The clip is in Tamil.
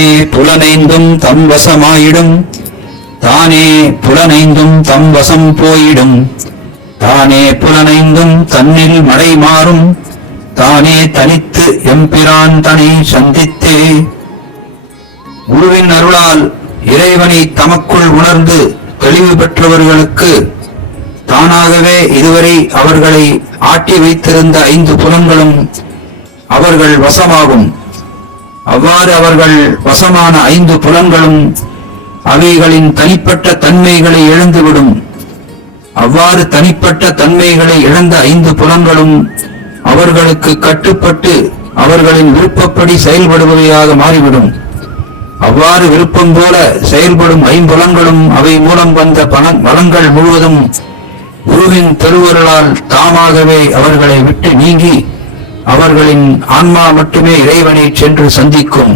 தானே புலனைந்தும் தம் வசமாயிடும். தானே புலனைந்தும் தம் வசம் போயிடும். தானே புலனைந்தும் தன்னில் மழை மாறும். தானே தனித்து எம்பிரான் தனை சந்தித்தே. குருவின் அருளால் இறைவனை தமக்குள் உணர்ந்து தெளிவு பெற்றவர்களுக்கு தானாகவே இதுவரை அவர்களை ஆட்டி வைத்திருந்த ஐந்து புலன்களும் அவர்கள் வசமாகும். அவ்வாறு அவர்கள் வசமான ஐந்து புலன்களும் அவைகளின் தனிப்பட்ட தன்மைகளை இழந்துவிடும். அவ்வாறு தனிப்பட்ட தன்மைகளை இழந்த ஐந்து புலன்களும் அவர்களுக்கு கட்டுப்பட்டு அவர்களின் விருப்பப்படி செயல்படுபவையாக மாறிவிடும். அவ்வாறு விருப்பம் போல செயல்படும் ஐம்புலங்களும் அவை மூலம் வந்த பலன் பலன்கள் முழுவதும் குருவின் திருவருளால் தாமாகவே அவர்களை விட்டு நீங்கி அவர்களின் ஆன்மா மட்டுமே இறைவனை சென்று சந்திக்கும்.